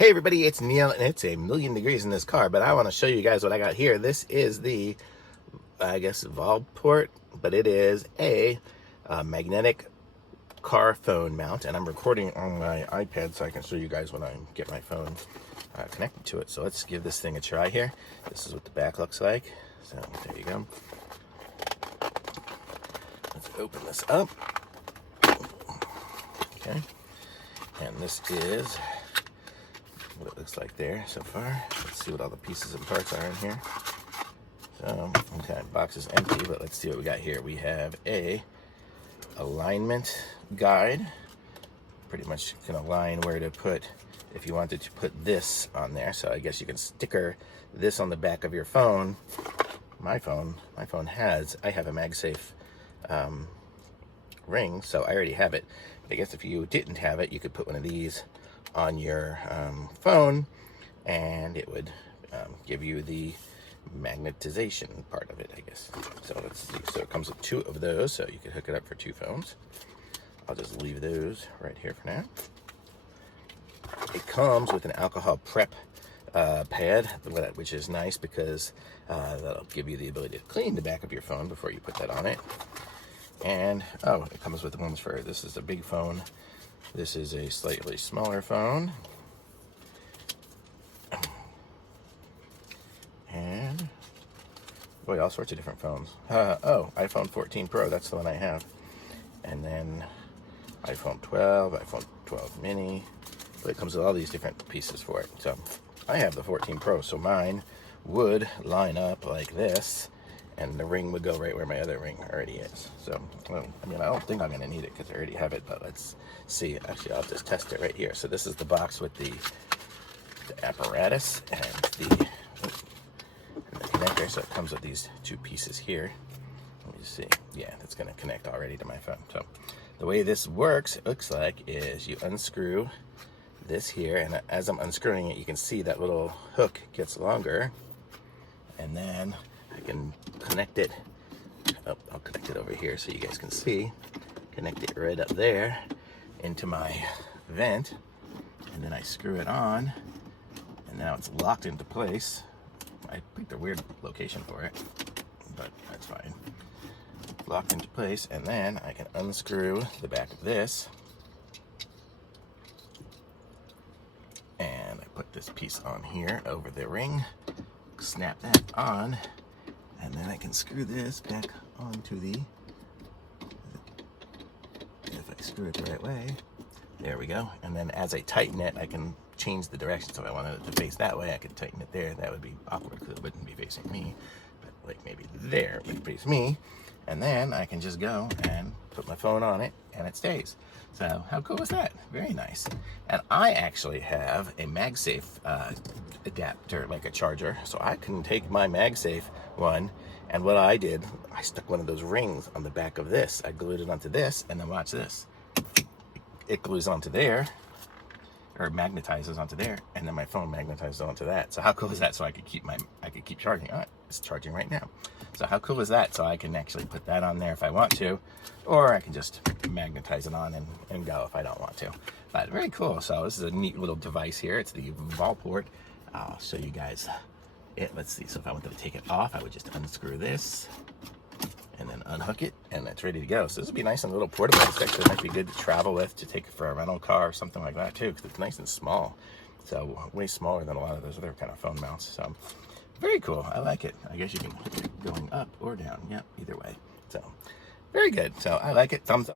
Hey everybody, it's Neil, and it's a million degrees in this car, but I want to show you guys what I got here. This is the, I guess, volport, but it is a magnetic car phone mount, and I'm recording on my iPad so I can show you guys when I get my phone connected to it. So let's give this thing a try here. This is what the back looks like. So there you go. Let's open this up. Okay, and this is what it looks like there so far. Let's see what all the pieces and parts are in here. So, okay, box is empty, but let's see what we got here. We have a alignment guide. Pretty much can align where to put, if you wanted to put this on there. So I guess you can sticker this on the back of your phone. My phone has, I have a Magsafe ring, so I already have it. But I guess if you didn't have it, you could put one of these on your phone, and it would give you the magnetization part of it, I guess. So let's see. So it comes with two of those, so you can hook it up for two phones. I'll just leave those right here for now. It comes with an alcohol prep pad, which is nice because that'll give you the ability to clean the back of your phone before you put that on it. And oh, it comes with the ones for, this is a big phone. This is a slightly smaller phone. And, boy, all sorts of different phones. Oh, iPhone 14 Pro, that's the one I have. And then iPhone 12, iPhone 12 mini. But it comes with all these different pieces for it. So I have the 14 Pro, so mine would line up like this, and the ring would go right where my other ring already is. So, well, I mean, I don't think I'm going to need it because I already have it, but let's see. Actually, I'll just test it right here. So this is the box with the apparatus and the connector. So it comes with these two pieces here. Let me see. Yeah, that's going to connect already to my phone. So the way this works, it looks like, is you unscrew this here, and as I'm unscrewing it, you can see that little hook gets longer, and then I can connect it. Oh, I'll connect it over here so you guys can see. Connect it right up there into my vent, and then I screw it on, and now it's locked into place. I picked a weird location for it, but that's fine. Locked into place, and then I can unscrew the back of this, and I put this piece on here over the ring, snap that on, and then I can screw this back onto the, if I screw it the right way, there we go. And then as I tighten it, I can change the direction. So if I wanted it to face that way, I could tighten it there. That would be awkward because it wouldn't be facing me, but like maybe there would face me. And then I can just go and put my phone on it, and it stays. So how cool is that? Very nice. And I actually have a Magsafe adapter, like a charger, so I can take my Magsafe one, and what I did, I stuck one of those rings on the back of this. I glued it onto this, and then watch this. It glues onto there, or magnetizes onto there, and then my phone magnetizes onto that. So how cool is that? So I could keep charging. Oh, it's charging right now. So how cool is that? So I can actually put that on there if I want to, or I can just magnetize it on and go if I don't want to. But very cool. So this is a neat little device here. It's the volport. I'll show you guys it. Let's see. So if I wanted to take it off, I would just unscrew this and then unhook it, and it's ready to go. So this would be nice and a little portable. This actually might be good to travel with, to take for a rental car or something like that too, because it's nice and small. So way smaller than a lot of those other kind of phone mounts. So very cool. I like it. I guess you can put it going up or down. Yep, either way. So very good. So I like it. Thumbs up.